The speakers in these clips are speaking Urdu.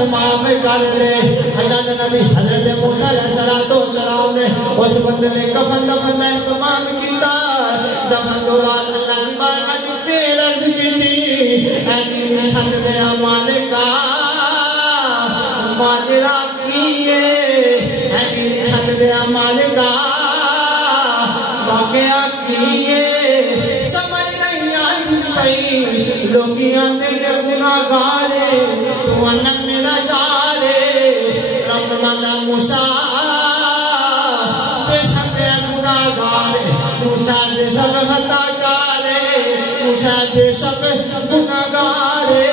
اہتمام کر لے اللہ کے نبی حضرت موسیٰ علیہ السلام نے اس بندے نے کفن دفن اہتمام کیتا دفن دو بعد اللہ کی بارگاہ جو پھر عرض کی تھی اے چھت دے مالکا ماجرا کیے اے چھت دے مالکا واقعہ کیے سمجھ نہیں آئی پئی لوگیاں دے گناہ گارے تو انت میرا جارے رب مالا موسیٰ بے شک گناہ گارے موسیٰ بے شک خطا کارے موسیٰ بے شک گناہ گارے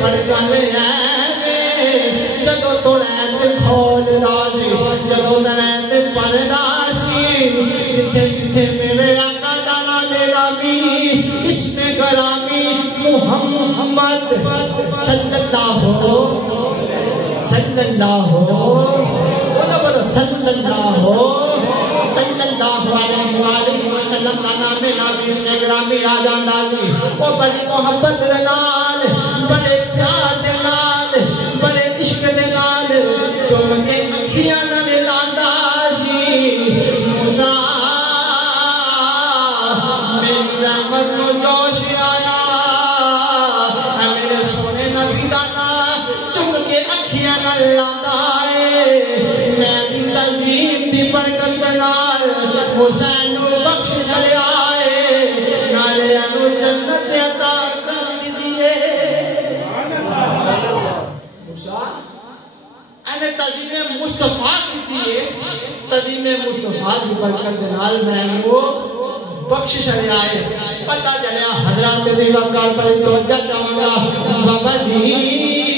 پر گلے ہیں جدو تو رہتے کھول دازی جدو رہتے پرداسی جتھے جتھے میرے آقا دانا میرا بھی اس میں گرامی محمد صلی اللہ علیہ وآلہ وسلم کا نام نبی اس میں گرامی آ جاندہ سی وہ بڑی محبت دنال بڑے پیار دنال بڑے عشق دنال چون کے اکھیاں نہ لاندہ سی موسیٰ میری رحمت کو جوش آیا میرے سونے نبی دانا چون کے اکھیاں نہ لاندہ میں دی تظیم دی برکت دنال موسیٰ نو بخش جلے آئے نالے انو جنت عطا کر دیئے موسیٰ انہیں تظیم مصطفیٰ کی دیئے تظیم مصطفیٰ کی برکت دنال میں انو بخش جلے آئے پتہ جلے حضرات دیوہ کار پر توجہ چاہوں بابا جی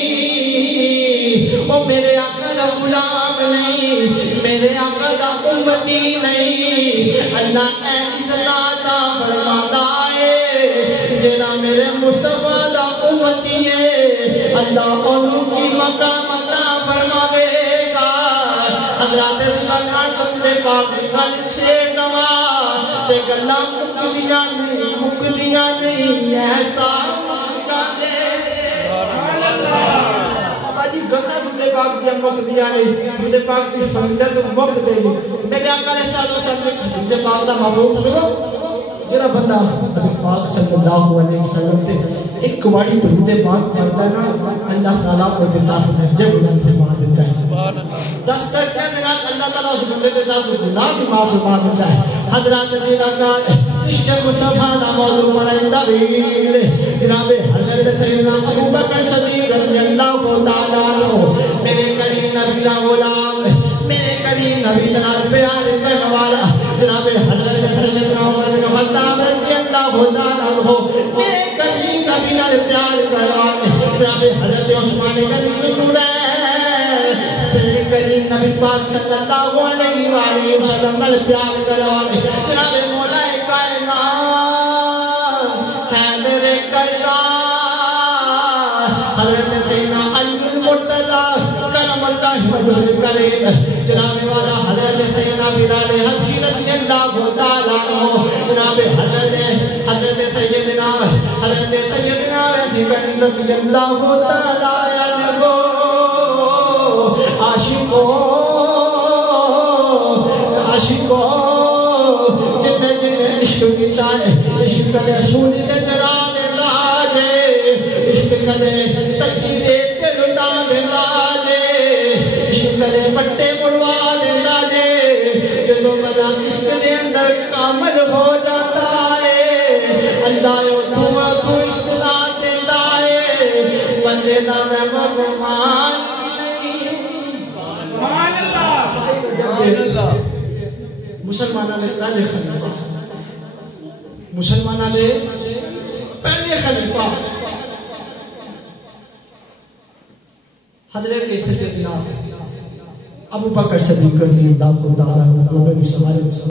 وہ میرے آقا دا غلام نہیں میرے آقا دا امتی نہیں اللہ ایسی صلاحہ فرماتا ہے جنا میرے مصطفیٰ دا امتی ہے اللہ انہوں کی مقام عطا فرماوے گا حضرات دیوانار تمہیں کافی والی شیر دوا تے گلہ مک دیا نہیں ایسا گنا دودے پاک دیا مک دیا نہیں دودے پاک دی فضیلت مک دے گی میرے آقا علیہ السلام نے دودے پاک دا مفہوم سنو جرا بندہ نبی پاک صلی اللہ علیہ وسلم تے ایک واری دودے پاک پڑھتا ہے نا اللہ تعالیٰ کو دیتا سے درجے بلند فرما دیتا ہے دستر کہہ دینا اللہ تعالیٰ اس بندے دیتا سے گناہ بھی معاف فرما دیتا ہے حضرات دیوہ عشق مصطفیٰ دا موضوع مرائن طویل جناب حضرت سیدنا ابو بکر صدیق رضی اللہ تعالیٰ عنہ میرے کریم نبی دا غلام میرے کریم نبی دا پیار کرنے والا جناب حضرت سیدنا عمر بن خطاب رضی اللہ تعالیٰ عنہ میرے کریم نبی دا پیار کرنے والا جناب حضرت عثمان غنی میرے کریم نبی پاک صلی اللہ علیہ وآلہ وسلم دا پیار کرنے والا جناب مولا حضرت سیدنا علی المرتضی کرم اللہ وجہ کریم جناب والا حضرت سیدنا بلال حبشی رضی اللہ تعالیٰ عنہ جناب حضرت سیدنا ویسی کرنی رضی اللہ تعالیٰ عنہ عاشقوں جتنے جتنے عشق کی چاہے عشق کدے سونی دے چڑھا دے لاجے عشق کدے تکی دے تے لٹا دے لاجے عشق کدے پٹے مڑوا دے لاجے جدو بنا عشق دے اندر کامل ہو جاتا ہے اللہ تو عشق دا دیتا ہے بندے دا میں مغمان مسلمانہ نے پہلے خلیفہ مسلمانہ نے پہلے خلیفہ حضرت سیدنا ابو بکر صدیق رضی اللہ تعالیٰ عنہ